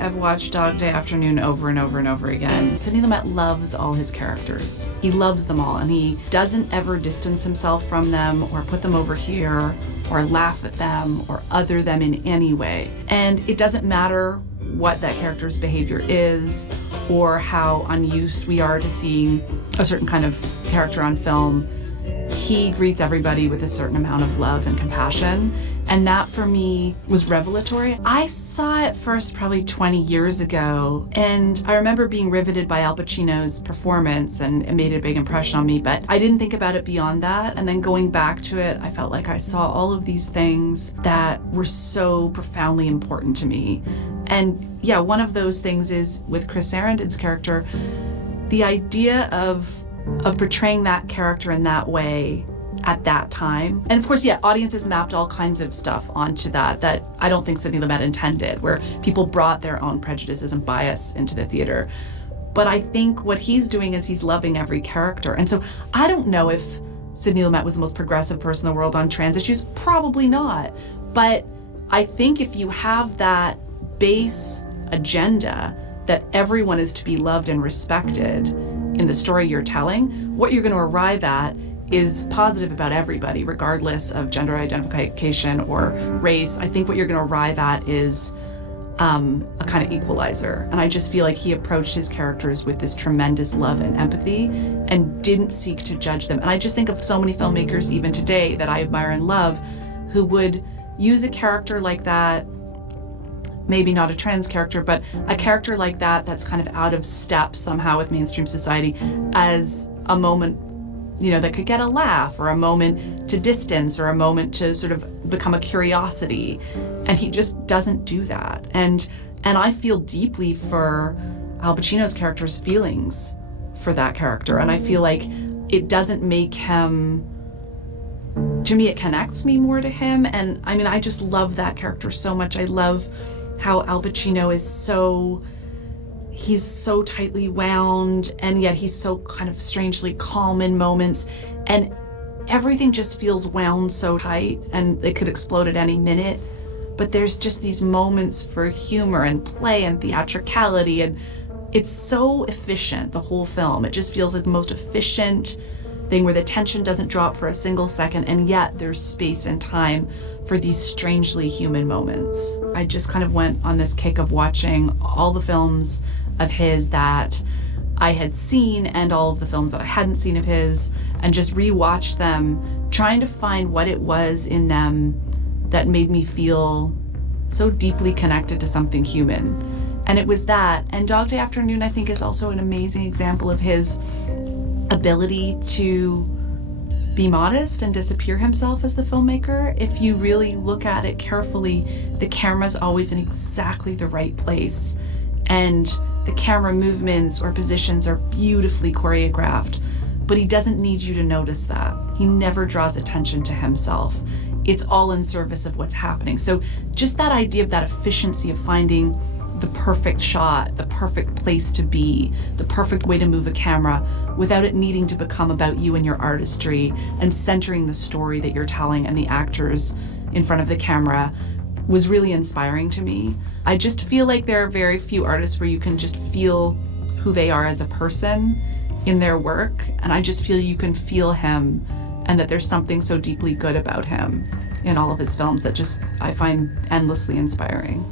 I've watched Dog Day Afternoon over and over and over again. Sidney Lumet loves all his characters. He loves them all, and he doesn't ever distance himself from them or put them over here or laugh at them or other them in any way. And it doesn't matter what that character's behavior is or how unused we are to seeing a certain kind of character on film. He greets everybody with a certain amount of love and compassion, and that for me was revelatory. I saw it first probably 20 years ago, and I remember being riveted by Al Pacino's performance, and it made a big impression on me, but I didn't think about it beyond that. And then going back to it, I felt like I saw all of these things that were so profoundly important to me. And yeah, one of those things is with Chris Sarandon's character, the idea of portraying that character in that way at that time. And of course, yeah, audiences mapped all kinds of stuff onto that I don't think Sidney Lumet intended, where people brought their own prejudices and bias into the theater. But I think what he's doing is he's loving every character. And so I don't know if Sidney Lumet was the most progressive person in the world on trans issues. Probably not. But I think if you have that base agenda that everyone is to be loved and respected in the story you're telling, what you're going to arrive at is positive about everybody, regardless of gender identification or race. I think what you're going to arrive at is a kind of equalizer. And I just feel like he approached his characters with this tremendous love and empathy and didn't seek to judge them. And I just think of so many filmmakers even today that I admire and love who would use a character like that, maybe not a trans character, but a character like that that's kind of out of step somehow with mainstream society as a moment, you know, that could get a laugh or a moment to distance or a moment to sort of become a curiosity. And he just doesn't do that. And I feel deeply for Al Pacino's character's feelings for that character. And I feel like it doesn't make him, to me, it connects me more to him. And I mean, I just love that character so much. I love how Al Pacino is he's so tightly wound, and yet he's so kind of strangely calm in moments, and everything just feels wound so tight, and it could explode at any minute. But there's just these moments for humor and play and theatricality, and it's so efficient, the whole film. It just feels like the most efficient thing where the tension doesn't drop for a single second, and yet there's space and time for these strangely human moments. I just kind of went on this kick of watching all the films of his that I had seen and all of the films that I hadn't seen of his, and just rewatched them, trying to find what it was in them that made me feel so deeply connected to something human. And it was that. And Dog Day Afternoon, I think, is also an amazing example of his ability to be modest and disappear himself as the filmmaker. If you really look at it carefully, the camera's always in exactly the right place, and the camera movements or positions are beautifully choreographed, but he doesn't need you to notice that. He never draws attention to himself. It's all in service of what's happening. So just that idea of that efficiency of finding the perfect shot, the perfect place to be, the perfect way to move a camera without it needing to become about you and your artistry, and centering the story that you're telling and the actors in front of the camera was really inspiring to me. I just feel like there are very few artists where you can just feel who they are as a person in their work, and I just feel you can feel him, and that there's something so deeply good about him in all of his films that just I find endlessly inspiring.